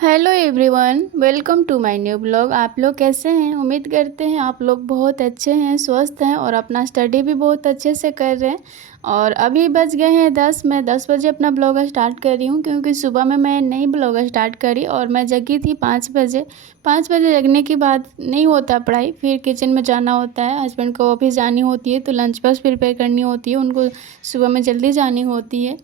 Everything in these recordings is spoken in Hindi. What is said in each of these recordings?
Hello everyone, welcome to my new blog. आप लोग कैसे हैं? उम्मीद करते हैं आप लोग बहुत अच्छे हैं, स्वस्थ हैं और अपना स्टडी भी बहुत अच्छे से कर रहे हैं। और अभी बज गए हैं 10। मैं 10 बजे अपना ब्लॉग स्टार्ट कर रही हूँ क्योंकि सुबह में मैं नई ब्लॉग स्टार्ट करी और मैं जगी थी 5 बजे। 5 बजे जगने के बाद नहीं होता पढ़ाई, फिर किचन में जाना होता है, हस्बैंड को ऑफिस जानी होती है तो लंच बॉक्स प्रिपेयर करनी होती है, उनको सुबह में जल्दी जानी होती है।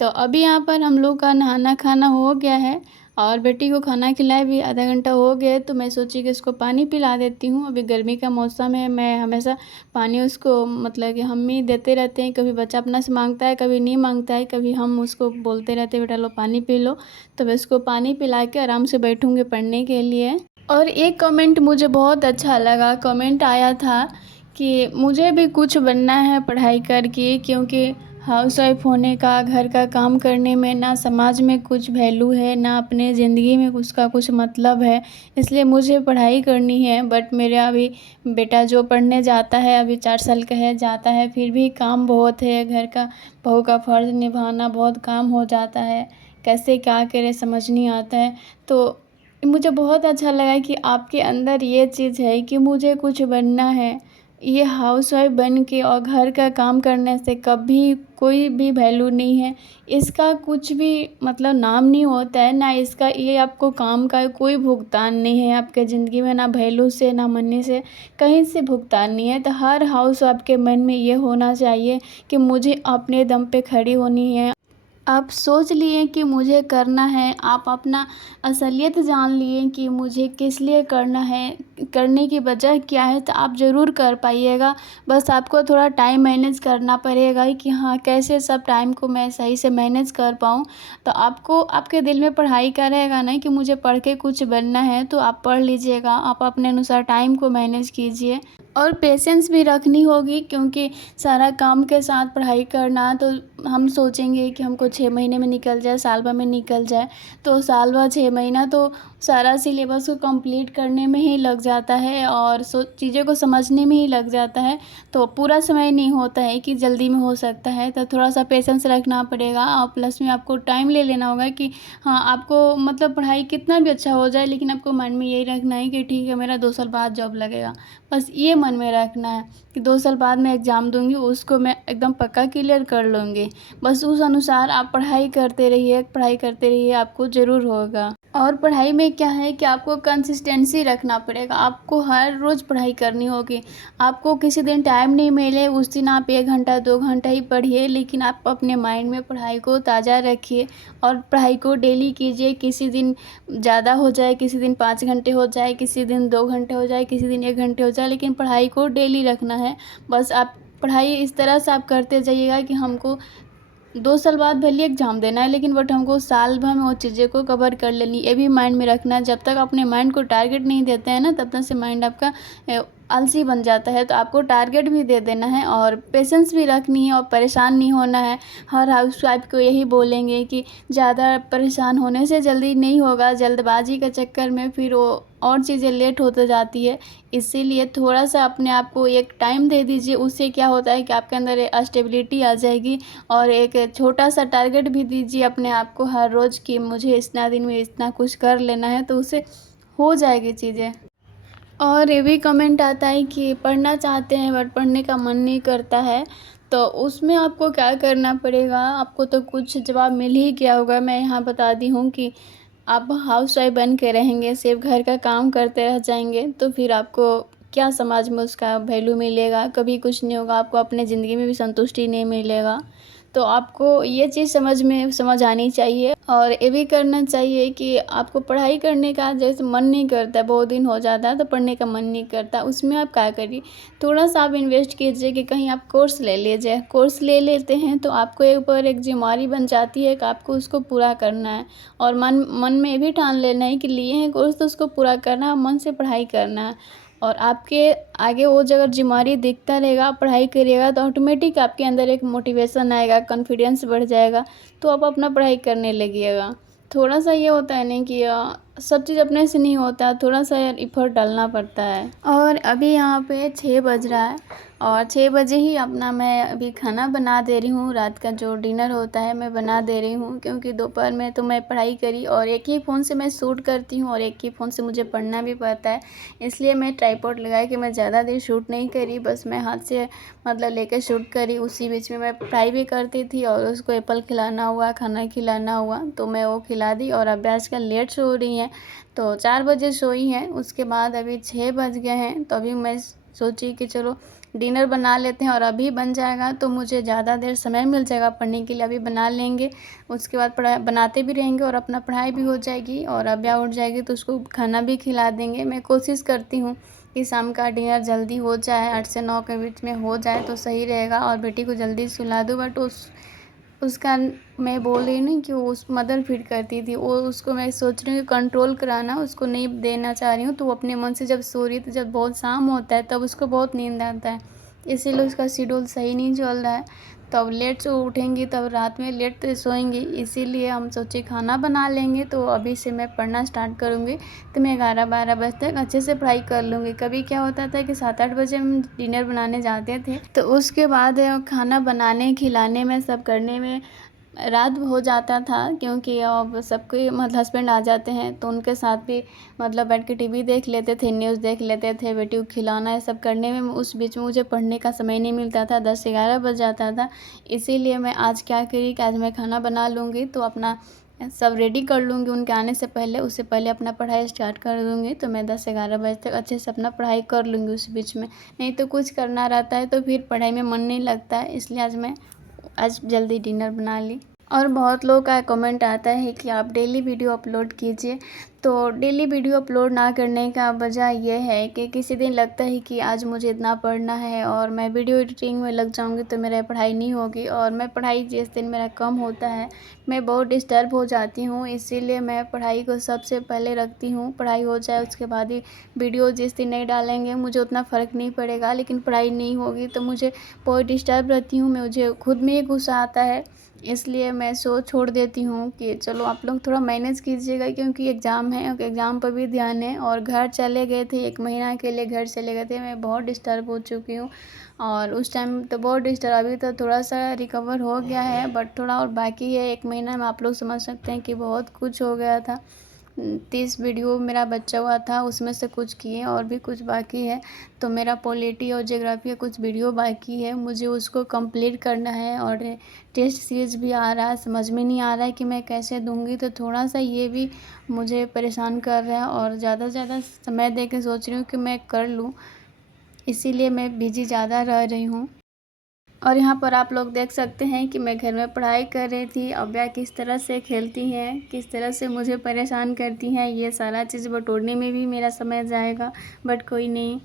तो अभी यहाँ पर हम लोग का नहाना खाना हो गया है और बेटी को खाना खिलाए भी आधा घंटा हो गया है, तो मैं सोची कि इसको पानी पिला देती हूँ। अभी गर्मी का मौसम है, मैं हमेशा पानी उसको मतलब कि हम ही देते रहते हैं। कभी बच्चा अपना से मांगता है, कभी नहीं मांगता है, कभी हम उसको बोलते रहते हैं बेटा लो पानी पी लो। तो मैं उसको पानी पिला के आराम से बैठूँगी पढ़ने के लिए। और एक कमेंट मुझे बहुत अच्छा लगा, कमेंट आया था कि मुझे भी कुछ बनना है पढ़ाई करके, क्योंकि हाउसवाइफ होने का, घर का काम करने में ना समाज में कुछ वैल्यू है, ना अपने ज़िंदगी में उसका कुछ मतलब है। इसलिए मुझे पढ़ाई करनी है। बट मेरा अभी बेटा जो पढ़ने जाता है, अभी 4 साल का है, जाता है, फिर भी काम बहुत है, घर का बहू का फ़र्ज़ निभाना बहुत काम हो जाता है, कैसे क्या करे समझ नहीं आता है। तो मुझे बहुत अच्छा लगा कि आपके अंदर ये चीज़ है कि मुझे कुछ बनना है। ये हाउसवाइफ बन के और घर का काम करने से कभी कोई भी वैल्यू नहीं है। इसका कुछ भी मतलब नाम नहीं होता है, ना इसका ये आपको काम का कोई भुगतान नहीं है आपके ज़िंदगी में, ना वैल्यू से ना मनी से कहीं से भुगतान नहीं है। तो हर हाउसवाइफ के मन में ये होना चाहिए कि मुझे अपने दम पे खड़ी होनी है। आप सोच लिए कि मुझे करना है, आप अपना असलियत जान लिए कि मुझे किस लिए करना है, करने की वजह क्या है, तो आप ज़रूर कर पाइएगा। बस आपको थोड़ा टाइम मैनेज करना पड़ेगा कि हाँ कैसे सब टाइम को मैं सही से मैनेज कर पाऊँ। तो आपको आपके दिल में पढ़ाई का रहेगा ना कि मुझे पढ़ के कुछ बनना है, तो आप पढ़ लीजिएगा, आप अपने अनुसार टाइम को मैनेज कीजिए और पेशेंस भी रखनी होगी, क्योंकि सारा काम के साथ पढ़ाई करना तो हम सोचेंगे कि हमको 6 महीने में निकल जाए, साल भर में निकल जाए, तो साल भर 6 महीना तो सारा सिलेबस को कंप्लीट करने में ही लग जाता है और चीज़ों को समझने में ही लग जाता है। तो पूरा समय नहीं होता है कि जल्दी में हो सकता है, तो थोड़ा सा पेशेंस रखना पड़ेगा और प्लस में आपको टाइम ले लेना होगा कि हाँ आपको मतलब पढ़ाई कितना भी अच्छा हो जाए, लेकिन आपको मन में यही रखना है कि ठीक है मेरा 2 साल बाद जॉब लगेगा। बस ये मन में रखना है कि 2 साल बाद मैं एग्ज़ाम दूंगी, उसको मैं एकदम पक्का क्लियर कर लूँगी। बस उस अनुसार आप पढ़ाई करते रहिए, पढ़ाई करते रहिए, आपको ज़रूर होगा। और पढ़ाई में क्या है कि आपको कंसिस्टेंसी रखना पड़ेगा, आपको हर रोज़ पढ़ाई करनी होगी। आपको किसी दिन टाइम नहीं मिले, उस दिन आप 1 घंटा 2 घंटा ही पढ़िए, लेकिन आप अपने माइंड में पढ़ाई को ताज़ा रखिए और पढ़ाई को डेली कीजिए। किसी दिन ज़्यादा हो जाए, किसी दिन 5 घंटे हो जाए, किसी दिन 2 घंटे हो जाए, किसी दिन 1 घंटे हो जाए, लेकिन पढ़ाई को डेली रखना है। बस आप पढ़ाई इस तरह से आप करते जाइएगा कि हमको 2 साल बाद भले एग्ज़ाम देना है, लेकिन बट हमको साल भर में वो चीज़ें को कवर कर लेनी, ये भी माइंड में रखना है। जब तक अपने माइंड को टारगेट नहीं देते हैं ना, तब तक से माइंड आपका आलसी बन जाता है। तो आपको टारगेट भी दे देना है और पेशेंस भी रखनी है और परेशान नहीं होना है। हर हाउसवाइफ को यही बोलेंगे कि ज़्यादा परेशान होने से जल्दी नहीं होगा, जल्दबाजी के चक्कर में फिर वो और चीज़ें लेट होते जाती है। इसीलिए थोड़ा सा अपने आप को एक टाइम दे दीजिए, उससे क्या होता है कि आपके अंदर स्टेबिलिटी आ जाएगी। और एक छोटा सा टारगेट भी दीजिए अपने आप को हर रोज़ कि मुझे इतना दिन में इतना कुछ कर लेना है, तो उससे हो जाएगी चीज़ें। और ये भी कमेंट आता है कि पढ़ना चाहते हैं बट पढ़ने का मन नहीं करता है, तो उसमें आपको क्या करना पड़ेगा, आपको तो कुछ जवाब मिल ही गया होगा। मैं यहाँ बता दी हूँ कि आप हाउसवाइफ बन के रहेंगे, सिर्फ घर का काम करते रह जाएंगे, तो फिर आपको क्या समाज में उसका वैल्यू मिलेगा, कभी कुछ नहीं होगा, आपको अपने ज़िंदगी में भी संतुष्टि नहीं मिलेगा। तो आपको ये चीज़ समझ आनी चाहिए और ये भी करना चाहिए कि आपको पढ़ाई करने का जैसे मन नहीं करता है, बहुत दिन हो जाता है तो पढ़ने का मन नहीं करता, उसमें आप क्या करिए, थोड़ा सा आप इन्वेस्ट कीजिए कि कहीं आप कोर्स ले लीजिए। कोर्स ले लेते हैं तो आपको एक ऊपर एक जिम्मेदारी बन जाती है कि आपको उसको पूरा करना है और मन मन में भी ठान लेना है कि लिए हैं कोर्स तो उसको पूरा करना है, मन से पढ़ाई करना है। और आपके आगे वो जगह जिम्मेदारी दिखता रहेगा, आप पढ़ाई करिएगा तो ऑटोमेटिक आपके अंदर एक मोटिवेशन आएगा, कॉन्फिडेंस बढ़ जाएगा, तो आप अपना पढ़ाई करने लगिएगा। थोड़ा सा ये होता है ना कि सब चीज़ अपने से नहीं होता, थोड़ा सा यार एफर्ट डालना पड़ता है। और अभी यहाँ पे 6 बज रहा है और 6 बजे ही अपना मैं अभी खाना बना दे रही हूँ। रात का जो डिनर होता है मैं बना दे रही हूँ, क्योंकि दोपहर में तो मैं पढ़ाई करी और एक ही फ़ोन से मैं शूट करती हूँ और एक ही फ़ोन से मुझे पढ़ना भी पड़ता है। इसलिए मैं ट्राइपॉड लगा के मैं ज़्यादा देर शूट नहीं करी, बस मैं हाथ से मतलब लेके शूट करी। उसी बीच में मैं पढ़ाई भी करती थी और उसको एप्पल खिलाना हुआ, खाना खिलाना हुआ तो मैं वो खिला दी। और अभी आजकल लेट सो रही हैं, तो 4 बजे सोई हैं। उसके बाद अभी 6 बज गए हैं, तो अभी मैं सोची कि चलो डिनर बना लेते हैं और अभी बन जाएगा तो मुझे ज़्यादा देर समय मिल जाएगा पढ़ने के लिए। अभी बना लेंगे, उसके बाद पढ़ाई बनाते भी रहेंगे और अपना पढ़ाई भी हो जाएगी। और अब्या उठ जाएगी तो उसको खाना भी खिला देंगे। मैं कोशिश करती हूँ कि शाम का डिनर जल्दी हो जाए, 8 से 9 के बीच में हो जाए तो सही रहेगा और बेटी को जल्दी सुला दूँ। बट उसका मैं बोल रही नहीं कि वो उस मदर फीड करती थी, वो उसको मैं सोच रही हूँ कंट्रोल कराना, उसको नहीं देना चाह रही हूँ। तो वो अपने मन से जब सो रही है, तो जब बहुत शाम होता है तब उसको बहुत नींद आता है, इसीलिए उसका शेड्यूल सही नहीं चल रहा है। तब लेट से उठेंगी तब रात में लेट से सोएंगी, इसीलिए हम सोचे खाना बना लेंगे। तो अभी से मैं पढ़ना स्टार्ट करूँगी तो मैं 11-12 बजे तक अच्छे से पढ़ाई कर लूँगी। कभी क्या होता था कि 7-8 बजे हम डिनर बनाने जाते थे, तो उसके बाद खाना बनाने खिलाने में सब करने में रात हो जाता था, क्योंकि अब सबके मतलब हस्बैंड आ जाते हैं तो उनके साथ भी मतलब बैठ के टीवी देख लेते थे, न्यूज़ देख लेते थे, बेटी को खिलाना ये सब करने में उस बीच में मुझे पढ़ने का समय नहीं मिलता था, 10-11 बज जाता था। इसीलिए मैं आज क्या करी कि आज मैं खाना बना लूँगी तो अपना सब रेडी कर लूँगी उनके आने से पहले, उससे पहले अपना पढ़ाई स्टार्ट कर दूँगी। तो मैं 10-11 बजे तक अच्छे से अपना पढ़ाई कर लूँगी उस बीच में। नहीं तो कुछ करना रहता है तो फिर पढ़ाई में मन नहीं लगता है, इसलिए आज जल्दी डिनर बना ली। और बहुत लोगों का कमेंट आता है कि आप डेली वीडियो अपलोड कीजिए, तो डेली वीडियो अपलोड ना करने का वजह यह है कि किसी दिन लगता है कि आज मुझे इतना पढ़ना है और मैं वीडियो एडिटिंग में लग जाऊंगी तो मेरा पढ़ाई नहीं होगी। और मैं पढ़ाई जिस दिन मेरा कम होता है मैं बहुत डिस्टर्ब हो जाती हूँ, इसीलिए मैं पढ़ाई को सबसे पहले रखती हूँ। पढ़ाई हो जाए उसके बाद ही वीडियो जिस दिन नहीं डालेंगे मुझे उतना फ़र्क नहीं पड़ेगा, लेकिन पढ़ाई नहीं होगी तो मुझे बहुत डिस्टर्ब रहती हूँ, मुझे खुद में ही गुस्सा आता है। इसलिए मैं छोड़ देती हूँ कि चलो आप लोग थोड़ा मैनेज कीजिएगा, क्योंकि एग्ज़ाम है और एग्ज़ाम पर भी ध्यान है। और घर चले गए थे, 1 महीना के लिए घर चले गए थे, मैं बहुत डिस्टर्ब हो चुकी हूँ और उस टाइम तो बहुत डिस्टर्ब। अभी तो थोड़ा सा रिकवर हो गया है बट थोड़ा और बाकी है। 1 महीना में आप लोग समझ सकते हैं कि बहुत कुछ हो गया था। 30 वीडियो मेरा बचा हुआ था, उसमें से कुछ किए और भी कुछ बाकी है। तो मेरा पॉलिटी और ज्योग्राफी का कुछ वीडियो बाकी है, मुझे उसको कंप्लीट करना है। और टेस्ट सीरीज़ भी आ रहा है, समझ में नहीं आ रहा है कि मैं कैसे दूंगी, तो थोड़ा सा ये भी मुझे परेशान कर रहा है। और ज़्यादा से ज़्यादा समय दे के सोच रही हूँ कि मैं कर लूँ, इसीलिए मैं बिजी ज़्यादा रह रही हूँ। और यहाँ पर आप लोग देख सकते हैं कि मैं घर में पढ़ाई कर रही थी, अव्या किस तरह से खेलती हैं, किस तरह से मुझे परेशान करती हैं, ये सारा चीज़ बटोरने में भी मेरा समय जाएगा। बट कोई नहीं,